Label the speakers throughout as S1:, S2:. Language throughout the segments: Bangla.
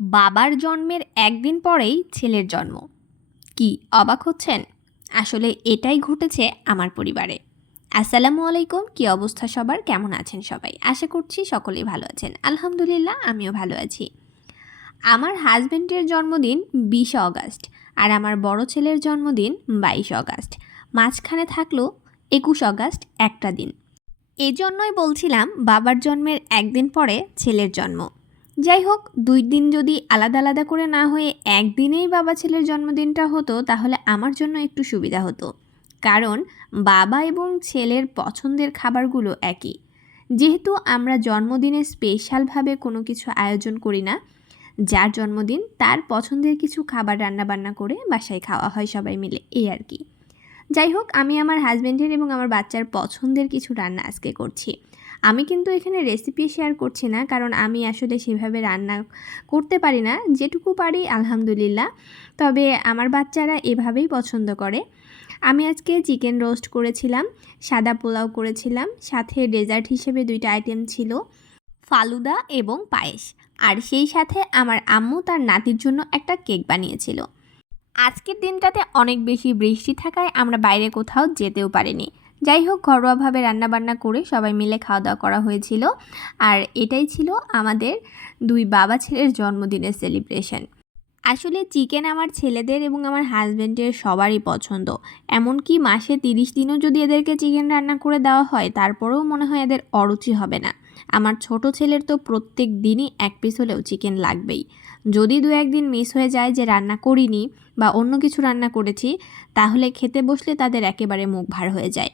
S1: বাবার জন্মের একদিন পরেই ছেলের জন্ম। কি অবাক হচ্ছেন? আসলে এটাই ঘটেছে আমার পরিবারে। আসসালামু আলাইকুম, কি অবস্থা সবার? কেমন আছেন সবাই? আশা করছি সকলেই ভালো আছেন। আলহামদুলিল্লাহ, আমিও ভালো আছি। আমার হাজব্যান্ডের জন্মদিন বিশে অগাস্ট আর আমার বড় ছেলের জন্মদিন বাইশে অগাস্ট। মাঝখানে থাকল একুশ অগাস্ট, একটা দিন। এজন্যই বলছিলাম বাবার জন্মের একদিন পরে ছেলের জন্ম। যাই হোক, দুই দিন যদি আলাদা আলাদা করে না হয়ে একদিনেই বাবা ছেলের জন্মদিনটা হতো, তাহলে আমার জন্য একটু সুবিধা হতো। কারণ বাবা এবং ছেলের পছন্দের খাবারগুলো একই। যেহেতু আমরা জন্মদিনে স্পেশালভাবে কোনো কিছু আয়োজন করি না, যার জন্মদিন তার পছন্দের কিছু খাবার রান্নাবান্না করে বাসায় খাওয়া হয় সবাই মিলে, এই আর কি। যাই হোক আমি আমার হাজব্যান্ডের এবং আমার বাচ্চার পছন্দের কিছু রান্না আজকে করছি। আমি কিন্তু এখানে রেসিপি শেয়ার করছি না, কারণ আমি আসলে সেভাবে রান্না করতে পারি না। যেটুকু পারি, আলহামদুলিল্লাহ। তবে আমার বাচ্চারা এভাবেই পছন্দ করে। আমি আজকে চিকেন রোস্ট করেছিলাম, সাদা পোলাও করেছিলাম, সাথে ডেজার্ট হিসেবে দুইটা আইটেম ছিল, ফালুদা এবং পায়েস। আর সেই সাথে আমার আম্মু তার নাতির জন্য একটা কেক বানিয়েছিল। আজকের দিনটাতে অনেক বেশি বৃষ্টি থাকায় আমরা বাইরে কোথাও যেতেও পারিনি। যাই হোক, ঘরোয়াভাবে রান্নাবান্না করে সবাই মিলে খাওয়া দাওয়া করা হয়েছিল। আর এটাই ছিল আমাদের দুই বাবা ছেলের জন্মদিনের সেলিব্রেশন আসলে চিকেন আমার ছেলেদের এবং আমার হাজব্যান্ডের সবারই পছন্দ। এমনকি মাসে তিরিশ দিনও যদি এদেরকে চিকেন রান্না করে দেওয়া হয়, তারপরেও মনে হয় এদের অরুচি হবে না। আমার ছোট ছেলের তো প্রত্যেক দিনই এক পিস হলেও চিকেন লাগবেই। যদি দু একদিন মিস হয়ে যায় যে রান্না করিনি বা অন্য কিছু রান্না করেছি, তাহলে খেতে বসলে তাদের একেবারে মুখ ভার হয়ে যায়।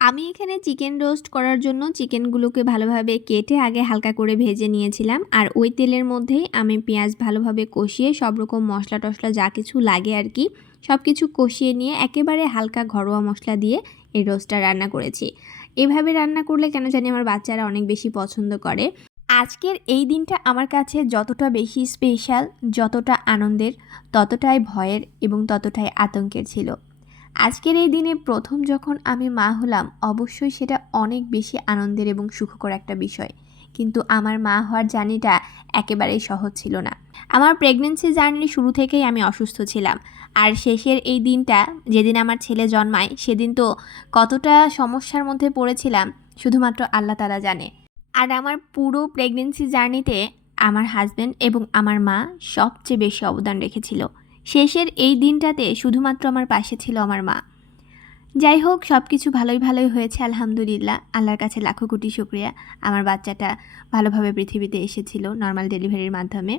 S1: আমি এখানে চিকেন রোস্ট করার জন্য চিকেনগুলোকে ভালোভাবে কেটে আগে হালকা করে ভেজে নিয়েছিলাম আর ওই তেলের মধ্যেই আমি পেঁয়াজ ভালোভাবে কষিয়ে সব রকম মশলা টশলা যা কিছু লাগে আর কি সব কিছু কষিয়ে নিয়ে একেবারে হালকা ঘরোয়া মশলা দিয়ে এই রোস্টটা রান্না করেছি। এভাবে রান্না করলে কেন জানি আমার বাচ্চারা অনেক বেশি পছন্দ করে। আজকের এই দিনটা আমার কাছে যতটা বেশি স্পেশাল, যতটা আনন্দের, ততটাই ভয়ের এবং ততটাই আতঙ্কের ছিল। আজকের এই দিনে প্রথম যখন আমি মা হলাম, অবশ্যই সেটা অনেক বেশি আনন্দের এবং সুখকর একটা বিষয়। কিন্তু আমার মা হওয়ার জানিটা একেবারেই সহজ ছিল না। আমার প্রেগনেন্সি জার্নির শুরু থেকেই আমি অসুস্থ ছিলাম। আর শেষের এই দিনটা, যেদিন আমার ছেলে জন্মায়, সেদিন তো কতটা সমস্যার মধ্যে পড়েছিলাম, শুধুমাত্র আল্লাহ তালা জানে। আর আমার পুরো প্রেগনেন্সি জার্নিতে আমার হাজব্যান্ড এবং আমার মা সবচেয়ে বেশি অবদান রেখেছিল। শেষের এই দিনটাতে শুধুমাত্র আমার পাশে ছিল আমার মা। যাই হোক সব কিছু ভালোই ভালোই হয়েছে, আলহামদুলিল্লাহ। আল্লাহর কাছে লাখো কোটি শুক্রিয়া। আমার বাচ্চাটা ভালোভাবে পৃথিবীতে এসেছিল নর্মাল ডেলিভারির মাধ্যমে।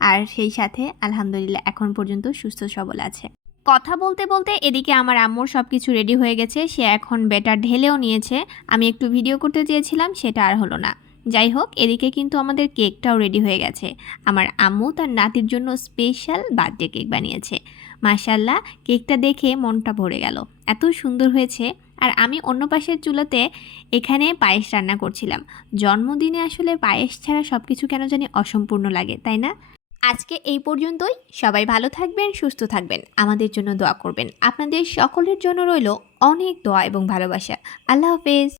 S1: আর সেই সাথে আলহামদুলিল্লাহ এখন পর্যন্ত সুস্থ, সবল আছে। কথা বলতে বলতে এদিকে আমার আম্মুর সব কিছু রেডি হয়ে গেছে। সে এখন বেটার ঢেলেও নিয়েছে। আমি একটু ভিডিও করতে চেয়েছিলাম, সেটা আর হলো না। যাই হোক এদিকে কিন্তু আমাদের কেকটাও রেডি হয়ে গেছে। আমার আম্মু তার নাতির জন্য স্পেশাল বার্থডে কেক বানিয়েছে। মাশাল্লাহ কেকটা দেখে মনটা ভরে গেল। এত সুন্দর হয়েছে। আর আমি অন্য পাশের চুলাতে এখানে পায়েস রান্না করছিলাম। জন্মদিনে আসলে পায়েস ছাড়া সব কিছু কেন জানি অসম্পূর্ণ লাগে, তাই না? আজকে এই পর্যন্তই। সবাই ভালো থাকবেন, সুস্থ থাকবেন। আমাদের জন্য দোয়া করবেন। আপনাদের সকলের জন্য রইল অনেক দোয়া এবং ভালোবাসা। আল্লাহ হাফেজ।